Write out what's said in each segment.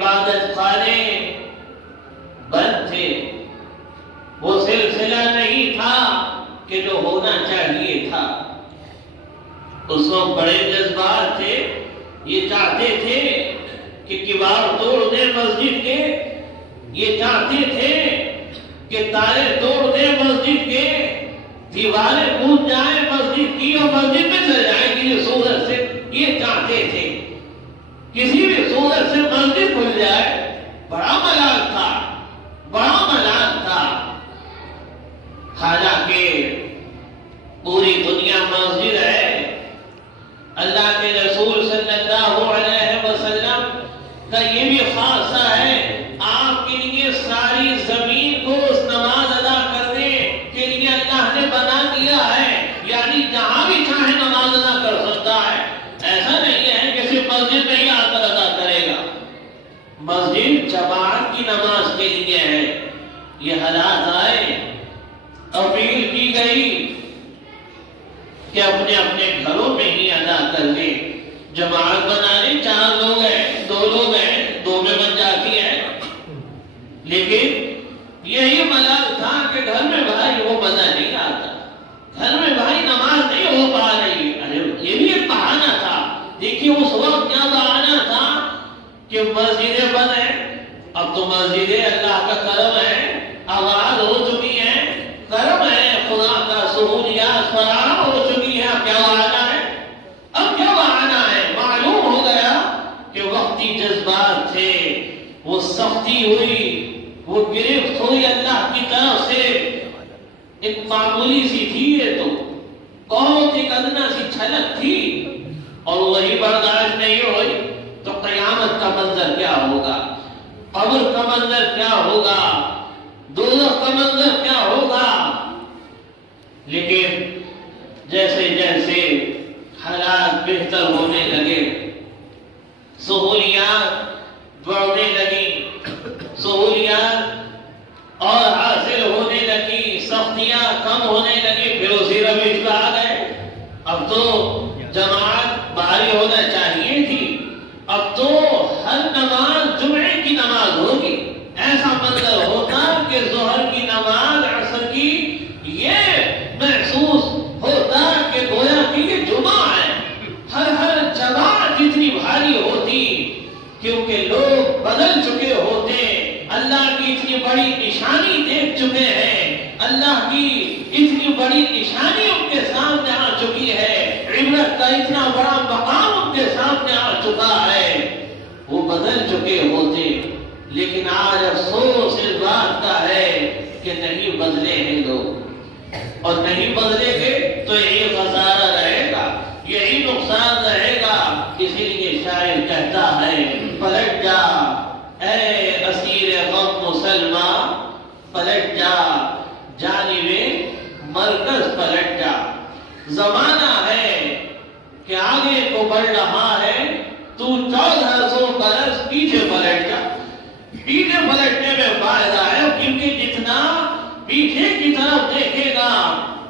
عبادت خانے بند تھے، وہ سلسلہ نہیں تھا کہ جو ہونا چاہیے تھا۔ اس وقت بڑے جذبات تھے، یہ چاہتے تھے کہ کباڑ توڑ دیں مسجد کے، یہ چاہتے تھے کہ تالے توڑ دیں مسجد کے، دیواریں ٹوٹ جائیں مسجد کی اور مسجد میں چل جائیں کسی صورت سے، یہ چاہتے تھے کسی بھی صورت سے مسجد کھل جائے۔ بڑا ملال تھا، بڑا ملال تھا۔ حالانکہ پوری دنیا مسجد ہے، اللہ کے رسول صلی اللہ علیہ وسلم کا یہ بھی خاصہ ہے، آپ کے لیے ساری زمین کو اس نماز ادا کرنے کے لیے اللہ نے بنا دیا ہے، یعنی جہاں بھی چاہے نماز ادا کر سکتا ہے۔ ایسا نہیں ہے کہ صرف مسجد میں ہی آ کر ادا کرے گا، مسجد جماعت کی نماز کے لیے ہے۔ یہ حالات آئے، اپیل کی گئی کہ اپنے اپنے گھروں میں ہی ادا کر لیں، جماعت بنانے 4 لوگ ہیں، 2 لوگ ہیں، 2 میں بن جاتی ہے۔ لیکن یہی ملال تھا کہ گھر میں بھائی وہ مزہ نہیں آتا، گھر میں بھائی نماز نہیں ہو پا رہی۔ ارے یہ بھی ایک بہانہ تھا۔ دیکھیے اس وقت کیا بہانہ تھا کہ مسجدیں بند ہیں، اب تو مسجدیں اللہ کا کرم ہے، آباد ہو چکی ہیں، کرم ہے خدا کا، سہولیات فراہم ہو چکی ہے۔ اب کیا بہانہ ہے؟ اب کیا بہانہ ہے؟ معلوم ہو گیا کہ وقتی جذبات تھے، وہ سختی ہوئی، وہ گرفت ہوئی اللہ کی طرف سے۔ ایک معمولی سی تھی یہ تو، بہت ایک ادنا سی چھلک تھی، اور وہی برداشت نہیں ہوئی تو قیامت کا منظر کیا ہوگا، قبر کا منظر کیا ہوگا، دوزخ کا منظر کیا ہوگا۔ لیکن جیسے جیسے حالات بہتر ہونے لگے، سہولیات بڑھنے لگی، سہولیات اور حاصل ہونے لگی، سختیاں کم ہونے لگی، پھر اسی روش پہ آ گئے۔ اب تو جماعت بھاری ہونا چاہیے تھی، اب تو ہر نماز جمعے کی نماز ہوگی۔ ایسا منظر ہوتا کہ ظہر کی نماز، عصر کی، یہ محسوس ہوتا کہ گویا کہ یہ جمعہ ہے۔ ہر جماعت اتنی بھاری ہوتی کیونکہ لوگ بدل چکے ہوتے، اللہ کی اتنی بڑی نشانی دیکھ چکے ہیں، اللہ کی اتنی بڑی نشانی ان کے سامنے آ چکی ہے، عبرت کا اتنا بڑا مقام ان کے سامنے آ چکا ہے، وہ بدل چکے ہوتے۔ لیکن آج افسوس اس بات کا ہے کہ نہیں بدلے ہیں لوگ، اور نہیں بدلے گے تو یہی خسارہ رہے گا، یہی نقصان رہے گا۔ اسی لیے شاعر کہتا ہے، پلٹ جا اے اسیر غم مسلمان، پلٹ جا جانب مرکز، پلٹ جا۔ زمانہ ہے کہ آگے کو بڑھ رہا ہے، تو 1400 برس پیچھے پلٹ جا۔ پیچھے پلٹنے میں فائدہ ہے، کیونکہ جتنا پیچھے کی طرف دیکھے گا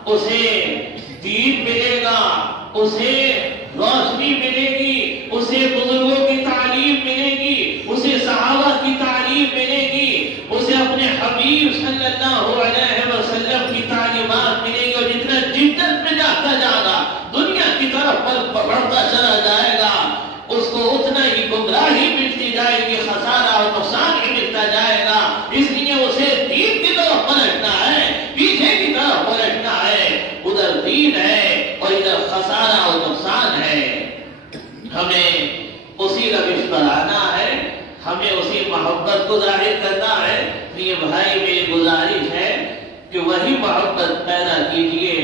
اسے دین ملے گا، اسے روشنی ملے گی، اسے بزرگوں کی تعلیم ملے گی، اسے صحابہ کی تعلیم ملے گی، اسے اپنے حبیب صلی اللہ علیہ وسلم کی تعلیمات ملے گی، اور جتنا جدت میں جاتا جائے گا، دنیا کی طرف بڑھتا چلا جائے گا، اس کو اتنا ہی گمراہی ملتی جائے گی، خسارہ اور نقصان ہی ملتا جائے گا۔ اس لیے اسے دین کی طرف پلٹنا ہے، پیچھے کی طرف پلٹنا ہے، ادھر دین ہے اور ادھر خسارہ اور نقصان ہے۔ ہمیں اسی روش پر آنا ہے، ہمیں اسی محبت کو ظاہر کرنا ہے۔ یہ بھائی میری گزارش ہے کہ وہی محبت پیدا کیجئے۔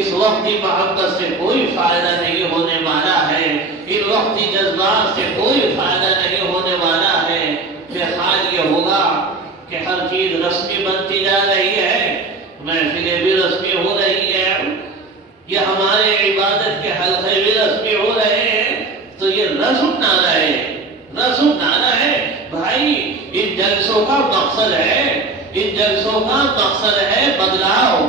اس وقتی محبت سے کوئی فائدہ نہیں ہونے والا ہے، ان وقتی جذبات سے کوئی فائدہ نہیں ہونے والا ہے۔ پھر حال یہ ہوگا کہ ہر چیز رسمی بنتی جا رہی ہے، محفلیں بھی رسمی ہو رہی ہے، یہ ہمارے عبادت کے حلقے بھی رسمی ہو رہے ہیں، تو یہ رسم نہ رہے، رسم نہ رہے۔ بھائی ان جلسوں کا مقصد ہے، ان جلسوں کا مقصد ہے بدلاؤ،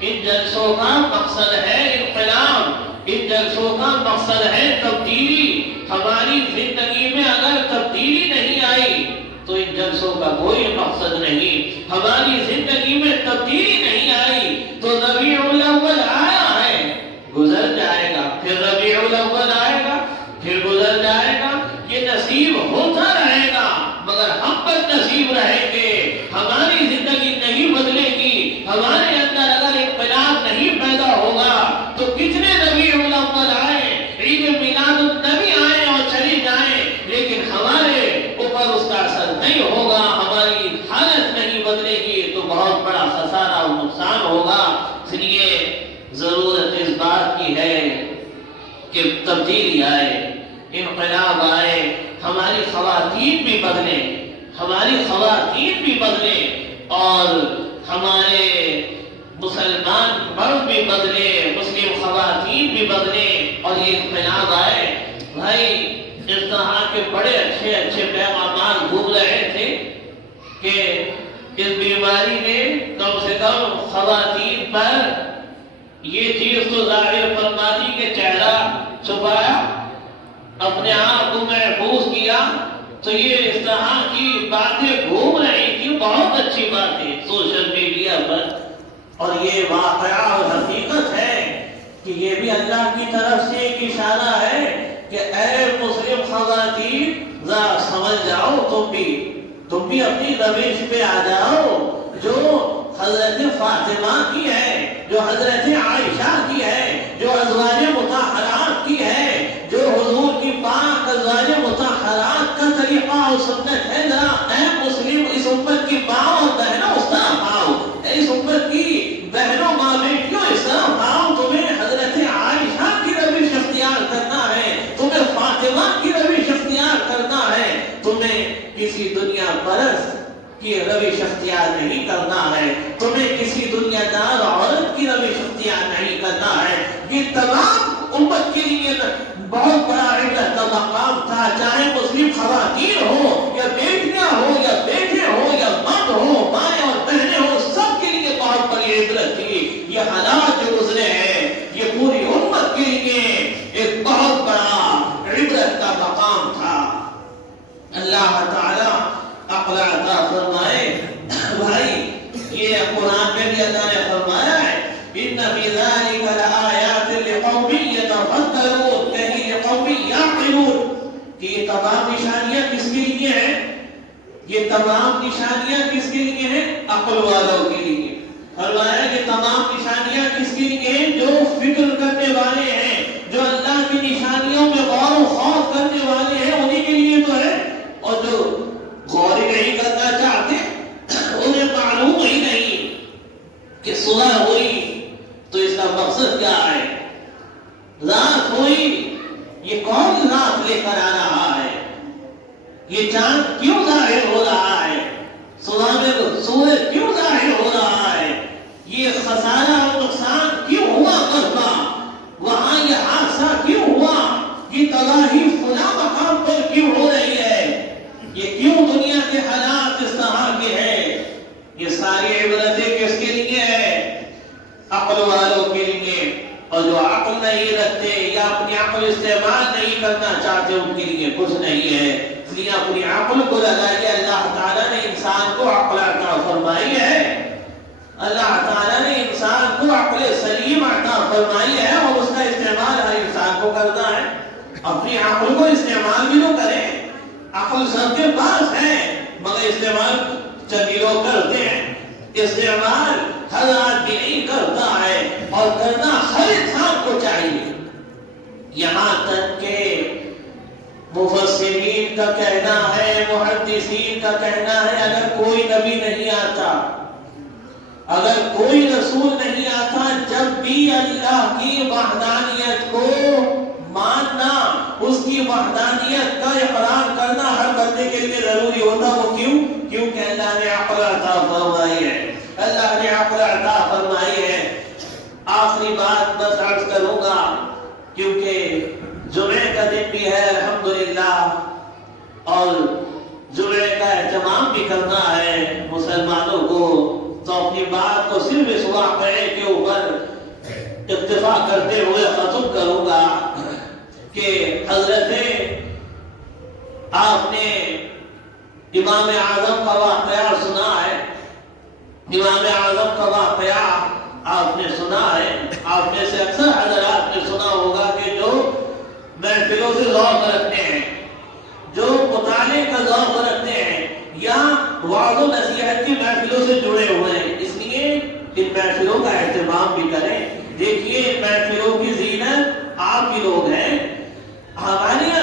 ان جلسوں کا مقصد ہے انقلاب، ان جلسوں کا مقصد ہے تبدیلی۔ ہماری زندگی میں اگر تبدیلی نہیں آئی جلسوں کا کوئی مقصد نہیں، ہماری زندگی میں تبدیلی نہیں آئی تو ربیع الاول آیا ہے، گزر جائے گا، پھر ربیع الاول آئے گا، پھر گزر جائے گا، یہ نصیب ہوتا رہے گا، مگر ہم بد نصیب رہیں گے، ہماری زندگی نہیں بدلے گی، ہمارے اندر اگر انقلاب نہیں پیدا ہوگا تو کتنے ربیع الاول آئے، عید میلاد النبی آئے اور چلی جائیں، لیکن ہمارے اوپر اس کا اثر نہیں ہوگا، ہماری حالت نہیں بدلے گی تو بہت بڑا خسارہ اور نقصان ہوگا۔ اس لیے ضرورت اس بات کی ہے کہ تبدیلی آئے، انقلاب آئے، ہماری خواتین بھی بدلیں، ہماری خواتین بھی بدلیں اور ہمارے مسلمان مرد بھی بدلے، مسلم خواتین بھی بدلے اور یہ انقلاب آئے۔ بھائی اس طرح کے بڑے اچھے اچھے پیغامات گھوم رہے تھے کہ اس بیماری نے کم سے کم خواتین پر یہ چیز تو ظاہر فرما دی کہ چہرہ چھپایا، اپنے آپ کو محفوظ کیا، تو یہ اس طرح کی باتیں گھوم رہی تھی، بہت اچھی باتیں سوشل میڈیا پر، اور یہ واقعہ اور حقیقت ہے کہ یہ بھی اللہ کی طرف سے ایک اشارہ ہے کہ اے مسلم خواتین ذرا سمجھ جاؤ، تم بھی اپنی روش پہ آ جاؤ، جو حضرت فاطمہ کی ہے، جو حضرت عائشہ کی ہے، جو ازواج مطہرات کی ہے، جو حضور کی پاک ازواج مطہرات کا طریقہ اور سنت ہے، ذرا اے مسلم اس امت کی ماں اور بہنوں اس طرف آؤ، اس امت کی بہنوں ماں بیٹیوں اس طرف آؤ، تمہیں حضرت عائشہ کی روش اختیار کرنا ہے، تمہیں فاطمہ کی روش اختیار کرنا ہے، تمہیں کسی دنیا پرست کی روش اختیار نہیں کرنا ہے، تمہیں کسی دنیا دار عورت کی روش اختیار نہیں کرنا ہے۔ یہ تمام امت کے لیے بہت بڑا عبرت کا مقام تھا، چاہے مسلم خواتین ہو یا بیٹیاں ہو یا بیٹے ہو یا مرد ہو، مائیں اور بہنیں ہو، سب کے لیے بہت بڑی عبرت تھی۔ یہ حالات جو گزرے ہیں یہ پوری امت کے لیے ایک بہت بڑا عبرت کا مقام تھا۔ اللہ تعالیٰ عقل عطا فرمائے۔ بھائی یہ قرآن میں بھی اللہ نے فرمایا ہے ان فی ذلک لآیات لقوم یتفکرون، کہیں لقوم یعقلون، کہ یہ تمام نشانیاں کس کے لیے ہیں؟ یہ تمام نشانیاں کس کے لیے ہیں؟ عقل والوں کے لیے۔ فرمایا کہ تمام نشانیاں کس کے لیے ہیں؟ جو فکر کرنے والے ہیں، جو اللہ کی نشانیوں میں غور و خوف کرنے والے ہیں، انہیں کے لیے تو ہے، اور جو غور نہیں کرنا چاہتے انہیں معلوم ہی نہیں کہ صلح ہوئی تو اس کا مقصد کیا ہے، رات ہوئی یہ کون رات لے کر آ رہا ہے، یہ چاند کیوں ظاہر ہو رہا ہے، صلح میں سورج کیوں ظاہر ہو رہا ہے، یہ خسارہ اور نقصان کیوں ہوا کرتا، وہاں یہ حادثہ کیوں ہوا، یہ تباہی فلاں مقام پر کیوں ہو رہی ہے، یہ کیوں دنیا کے حالات اس طرح کے ہیں، یہ ساری عبرتیں کس کے لیے ہے؟ عقل والوں کے لیے، اور جو عقل نہیں رکھتے یا اپنی عقل استعمال نہیں کرنا چاہتے ان کے لیے کچھ نہیں ہے۔ اس لیے اپنی عقل کو لگائیے، اللہ تعالیٰ نے انسان کو عقل عطا فرمائی ہے، اللہ تعالیٰ نے انسان کو عقل سلیم عطا فرمائی ہے، اور اس کا استعمال ہر انسان کو کرنا ہے۔ اپنی عقل کو استعمال بھی تو کریں، عقل سب کے پاس ہے مگر استعمال چند لوگ کرتے ہیں، استعمال ہر آدمی نہیں کرتا ہے، اور کرنا ہر انسان کو چاہیے۔ یہاں تک کہ مفسرین کا کہنا ہے، محدثین کا کہنا ہے، اگر کوئی نبی نہیں آتا، اگر کوئی رسول نہیں آتا، جب بھی اللہ کی وحدانیت کو ماننا، اس کی وحدانیت کا اقرار کرنا ہر بندے کے لیے ضروری ہوتا۔ وہ کیوں؟ کیونکہ اللہ نے عقل عطا فرمائی ہے، اللہ نے عقل عطا فرمائی ہے۔ آخری بات بس عرض کروں گا، کیونکہ جمعے کا دن بھی ہے الحمدللہ، اور جمعے کا اہتمام بھی کرنا ہے مسلمانوں کو، تو اپنی بات کو صرف اس واقعے کے اوپر اکتفا کرتے ہوئے ختم کروں گا کہ حضرت آپ نے امام اعظم کا واقعہ سنا ہے، امام اعظم کا واقعہ آپ نے سنا ہے، آپ میں سے اکثر حضرات نے سنا ہوگا کہ جو محفلوں سے ذوق رکھتے ہیں، جو مطالعے کا ذوق رکھتے ہیں یا وعظ و نصیحت کی محفلوں سے جڑے ہوئے ہیں، اس لیے ان محفلوں کا اہتمام بھی کریں۔ دیکھیے ان محفلوں کی زینت آپ ہی لوگ ہیں۔ ہمارے یہاں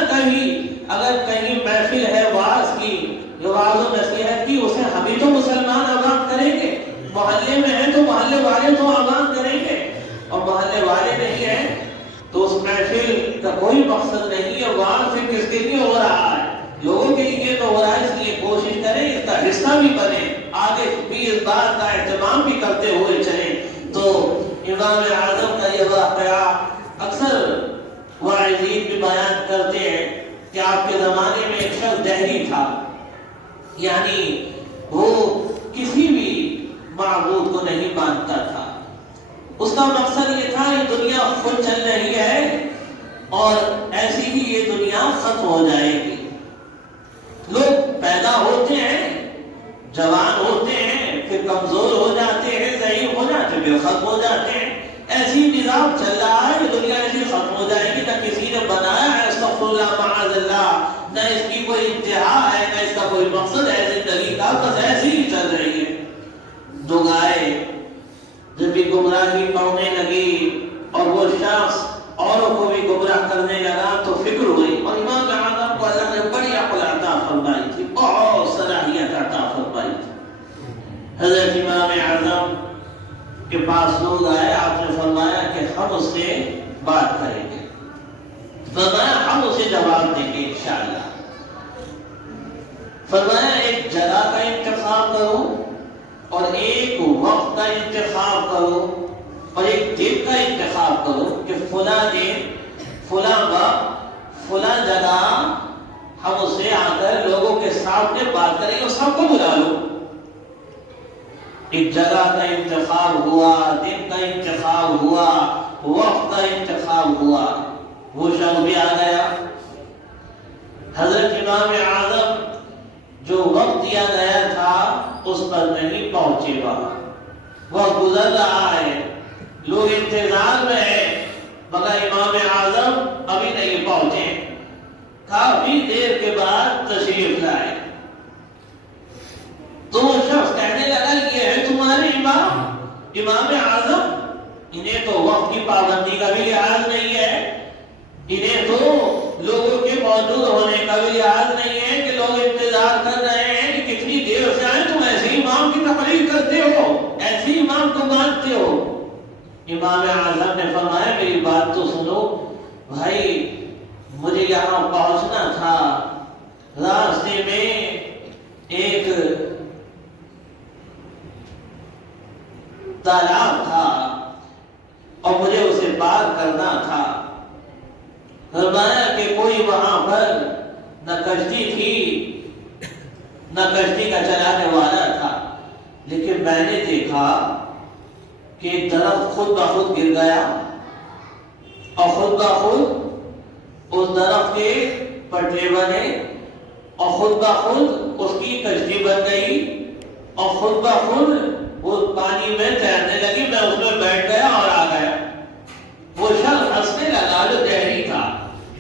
اگر کہیں محفل ہے وعظ کی، وعظ و نصیحت کی، اسے ہم ہی تو مسلمان آباد کریں گے۔ محلے میں ہیں تو محلے والے تو آباد کریں گے، اور محلے والے نہیں ہیں تو اس محفل کا کوئی مقصد نہیں ہے۔ وعظ پھر کس کے لیے ہو رہا ہے؟ لوگوں کے لیے تو ہو رہا ہے، اس لیے کوشش کریں اس کا حصہ بھی بنے، آگے بھی اس بات کا اہتمام بھی کرتے ہوئے چلیں۔ تو امام اعظم کا یہ واقعہ اکثر واعظین بھی بیان کرتے ہیں کہ آپ کے زمانے میں ایک شخص دہری تھا، یعنی وہ کسی بھی معبود کو نہیں مانتا تھا۔ اس کا مقصد یہ تھا یہ دنیا خود چل رہی ہے اور ایسی ہی یہ دنیا ختم ہو جائے گی۔ لوگ پیدا ہوتے ہیں، جوان ہوتے ہیں، پھر کمزور ہو جاتے ہیں، ضعیف ہو جاتے ہیں، پھر ختم ہو جاتے ہیں۔ ایسی نظام چل رہا ہے، یہ دنیا ایسی ختم ہو جائے گی، نہ کسی نے بنایا ہے استغفر اللہ معاذ اللہ، نہ اس کی کوئی انتہا ہے، نہ اس کا کوئی مقصد ہے زندگی کا، بس ایسی ہی چل رہی ہے۔ دگائے جب بھی گمراہی پڑھنے لگی اور وہ شخص اوروں کو بھی گمراہ کرنے لگا تو فکر ہوئی، اور امام اعظم کو اللہ نے بڑی عقل عطا فرمائی تھی، بہت صلاحیت عطا فرمائی تھی۔ حضرت امام اعظم کے پاس لوگ آئے، آپ نے فرمایا کہ ہم اس سے بات کریں گے، فرمایا ہم اسے جواب دیں گے انشاءاللہ۔ فرمایا ایک جگہ کا انتخاب کرو اور ایک وقت کا انتخاب کرو اور ایک دن کا انتخاب کرو کہ فلاں دن، فلاں وقت، فلاں جگہ ہم اس سے آ کر لوگوں کے سامنے بات کریں گے، سب کو بلا لو۔ ایک جگہ کا انتخاب ہوا، دن کا انتخاب ہوا، وقت کا انتخاب ہوا، وہ شخص بھی آ گیا۔ حضرت امام اعظم جو وقت دیا گیا تھا اس پر نہیں پہنچے گا، وقت گزر رہا ہے، لوگ انتظار میں ہیں، مگر امام اعظم ابھی نہیں پہنچے۔ کافی دیر کے بعد تشریف لائے تو وہ شخص کہنے لگا یہ ہے تمہارے امام، امام اعظم؟ انہیں تو وقت کی پابندی کا بھی لحاظ نہیں ہے، انہیں تو لوگوں کے موجود ہونے کا بھی لحاظ نہیں ہے کہ لوگ انتظار کر رہے ہیں کہ کتنی دیر سے آئے، تم ایسے امام کی تقریر کرتے ہو، ایسے امام کو مانتے ہو۔ امام اعظم نے فرمایا میری بات تو سنو بھائی، مجھے یہاں پہنچنا تھا، راستے میں ایک تالاب تھا اور مجھے اسے پار کرنا تھا۔ فرمایا کہ کوئی وہاں پر نہ کشتی تھی نہ کشتی کا چلانے والا تھا، لیکن میں نے دیکھا کہ ایک درخت خود بخود گر گیا اور خود بخود اس درخت کے پٹے بنے اور خود بخود اس کی کشتی بن گئی اور خود بخود وہ پانی میں تیرنے لگی، میں اس میں بیٹھ گیا اور آ گیا۔ وہ شخص ہنسنے لگا جو دہری تھا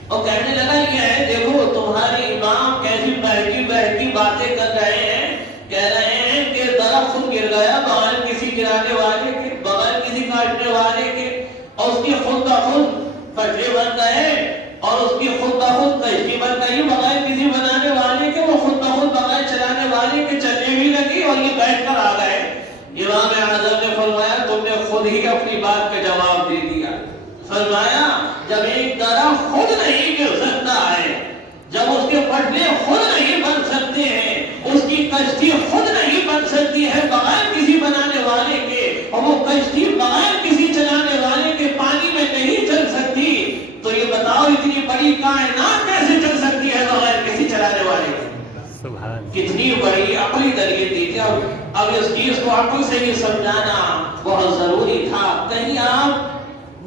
اور کہنے لگا یہ ہے دیکھو تمہارے امام کیسی بہتی بہتی باتیں کر رہے ہیں، کہہ رہے ہیں کہ درخت خود گر گیا بغیر کسی گرانے والے کے، بغیر کسی کاٹنے والے کے، اور اس کی خود بخود پٹے بن گئے اور اس کی خود بخود کشتی بن گئی بغیر کسی بنانے والے کے، وہ خود بخود بغیر چلانے والے کے چلنے بھی لگی اور یہ بیٹھ کر آ گئے۔ امام اعظم نے فرمایا تم نے خود ہی اپنی بات کا جواب دے دیا۔ فرمایا جب ایک درخت خود نہیں گر سکتا ہے، جب اس کے پٹے خود نہیں بن سکتے ہیں، اس کی کشتی خود نہیں بن سکتی ہے بغیر کسی بنانے والے کے، اور وہ کشتی بغیر کسی چلانے والے کے پانی میں نہیں چل سکتی، تو یہ بتاؤ اتنی بڑی کائنات کیسے چل سکتی ہے بغیر کسی چلانے والے کے؟ کتنی بڑی عقلی دلیل دی تھی۔ اب اس چیز کو عقل سے ہی سمجھانا بہت ضروری تھا۔ کہیں آپ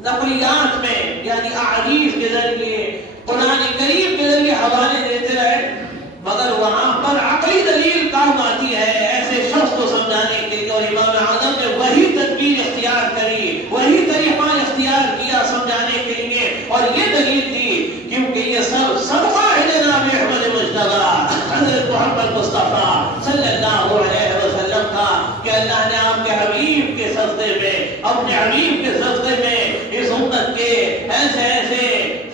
نقلیات میں یعنی احادیث کے ذریعے، قرآن کریم کے ذریعے حوالے دیتے رہے، مگر وہاں پر عقلی دلیل کام آتی ہے ایسے شخص کو سمجھانے کے لیے، اور امام اعظم نے وہی تدبیر اختیار کری، وہی طریقہ اختیار کیا سمجھانے کے لیے، اور یہ دلیل دی کیونکہ یہ سب صدقہ ہے جناب احمد مجتبی حضرت محمد مصطفیٰ صلی اللہ علیہ وسلم کا، کہ اللہ نے آپ کے حبیب کے صدقے میں، اپنے حبیب کے صدقے میں اس امت کے ایسے ایسے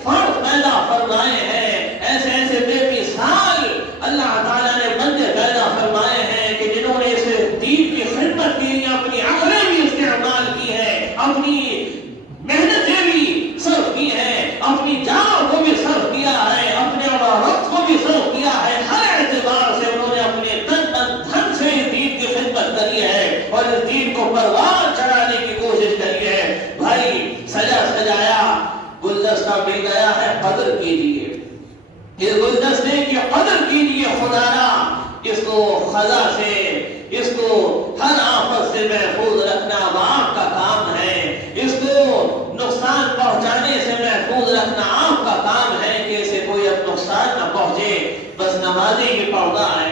فرد پیدا فرمائے ہیں، ایسے ایسے بے مثال اللہ تعالیٰ نے بندے پیدا فرمائے ہیں کہ جنہوں نے اس دین کی خدمت کے لیے اپنی عقلیں بھی استعمال کی ہے، اپنی محنتیں بھی صرف کی ہیں، اپنی جان کو بھی صرف کیا ہے، اپنے وقت کو بھی صرف کیا ہے، ہر اعتبار سے انہوں نے اپنے تن من دھن سے اس دین کی خدمت کری ہے اور اس دین کو پروان چڑھانے کی کوشش کری ہے۔ بھائی سجا سجایا گلدستہ مل گیا ہے، قدر کیجیے اس گلدستے کی، قدر کیجیے خدا را، اس کو خزا سے، اس کو ہر آفت سے محفوظ رکھنا آپ کا کام ہے، اس کو نقصان پہنچانے سے محفوظ رکھنا آپ کا کام ہے کہ اسے کوئی اب نقصان نہ پہنچے۔ بس نمازیں ہی پڑھنا ہے،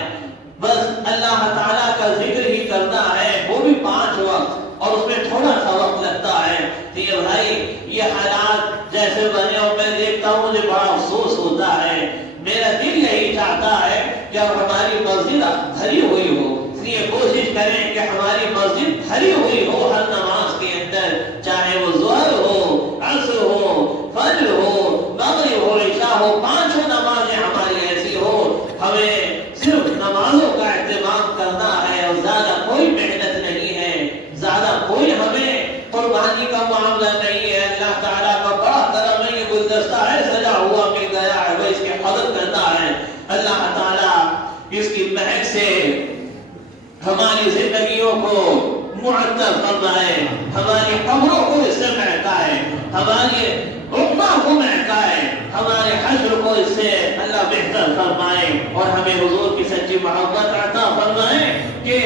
بس اللہ تعالیٰ کا ذکر ہی کرنا ہے، وہ بھی 5 وقت، اور اس میں تھوڑا سا وقت لگتا ہے۔ تو یہ بھائی یہ حالات جیسے بنے اور میں دیکھتا ہوں مجھے بڑا افسوس ہوتا ہے، میرا دل یہی چاہتا ہے کہ اب ہماری مسجد بھری ہوئی ہو، اس لیے کوشش کریں کہ ہماری مسجد بھری ہوئی ہو ہر نماز کے اندر، چاہے وہ ظہر ہو، عصر ہو، فجر ہو، مغرب ہو، عشاء ہو، 5 نمازیں ہماری ایسی ہو۔ ہمیں صرف نمازوں کا اہتمام کرنا ہے اور زیادہ کوئی محنت نہیں ہے، زیادہ کوئی ہمیں قربانی کا معاملہ نہیں ہے۔ اللہ تعالیٰ کا بڑا کرم ہے، یہ گلدستہ ہے سجا ہوا مل گیا ہے، وہ اس کی قدر کرنا ہے۔ اللہ تعالیٰ اس کی مہک سے ہماری زندگیوں کو معطر فرمائے، ہماری قبروں کو اس سے مہکائے، ہماری عقبہ کو مہکائے، ہمارے حشر کو اس سے اللہ بہتر فرمائے، اور ہمیں حضور کی سچی محبت عطا فرمائے کہ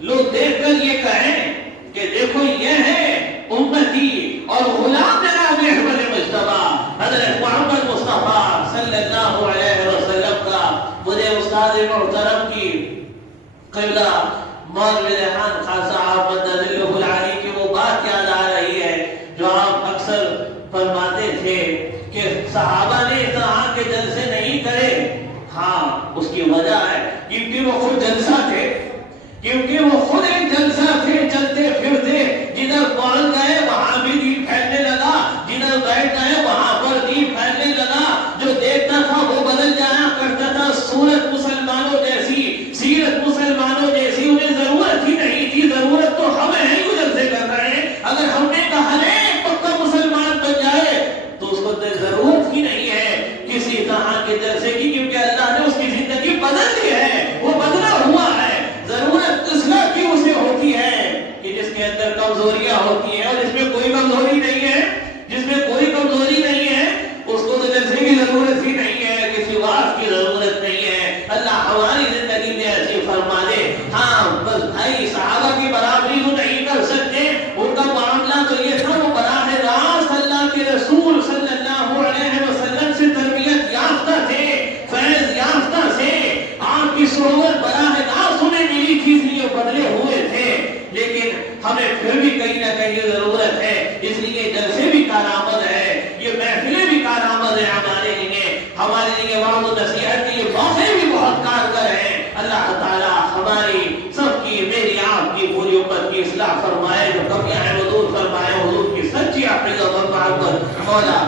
لوگ دیکھ کر یہ کہیں کہ دیکھو یہ ہے امتی اور غلام جناب احمد مجتبی حضرت محمد مصطفیٰ صلی اللہ علیہ وسلم کا۔ مجھے استاد محترم کی قبلہ مولوی ریحان خان صاحب مدذلہ العالی کی وہ بات یاد آ رہی ہے جو آپ اکثر فرماتے تھے کہ صحابہ نے اس طرح کے جلسے نہیں کرے۔ ہاں اس کی وجہ ہے کیونکہ وہ خود جلسہ تھے، کیونکہ وہ خود ایک جلسہ تھے، چلتے پھرتے جدھر پہنچ گئے وہاں بھی دین پھیلنے لگا، جدھر بیٹھ گئے وہاں پر دین پھیلنے لگا، جو دیکھتا تھا وہ بدل جایا کرتا تھا، صورت مسلمانوں جیسی، سیرت مسلمانوں جیسی انہیں ضرورت ہی نہیں تھی۔ ضرورت تو ہمیں ہے جو جلسے کر رہے ہیں، اگر ہم نے کہا ایک پکا مسلمان بن جائے تو اس کو ضرورت ہی نہیں ہے کسی طرح کے جلسے کی، کیونکہ اللہ نے اس کی زندگی بدل دی ہے، وہ بدلا ہوا ہے۔ ضرورت اصلاح کی اسے ہوتی ہے کہ جس کے اندر کمزوریاں ہوتی ہیں، اور جس میں کوئی کمزوری نہیں ہے، جس میں کوئی کمزوری نہیں ہے اس کو تو جلسے کی ضرورت ہی نہیں ہے، کسی وعظ کی ضرورت نہیں ہے۔ اللہ ہماری زندگی میں ایسی فرما دے۔ ہاں بس بھائی صحابہ کی برابری تو نہیں کر سکتے، ان کا معاملہ تو یہ تھا وہ براہ راست اللہ کے رسول صلی اللہ علیہ وسلم سے تربیت یافتہ تھے، فیض یافتہ سے، آپ کی صحبت براہ راست انہیں ملی تھی، اس لیے بدلے ہوئے تھے۔ لیکن ہمیں پھر بھی کہیں نہ کہیں ضرورت ہے، اس لیے جلسے بھی کارآمد ہے، یہ محفلیں بھی کارآمد ہے ہمارے لیے وعظ و نصیحت کے یہ موقع بھی بہت کارگر ہیں۔ اللہ تعالیٰ ہماری سب کی، میری آپ کی، پوری امت کی اصلاح فرمائے، جو کمیاں ہیں وہ دور فرمائے، حضور کی سچی عقیدت اور محبت مولا